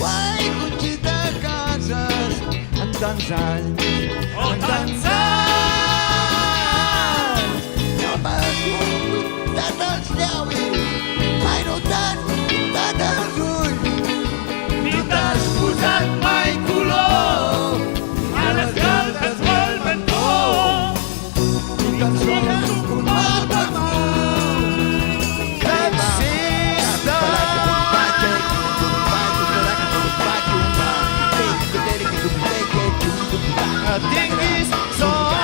Uai, cotxí de cases, amb tants anys, amb tants anys. No m'has pintat els llavis, mai no t'has pintat els ulls, Ni t'has posat mai color a les galtes pel mentó. ni tan sols un mal perfum. Taxista! Tinguis sort!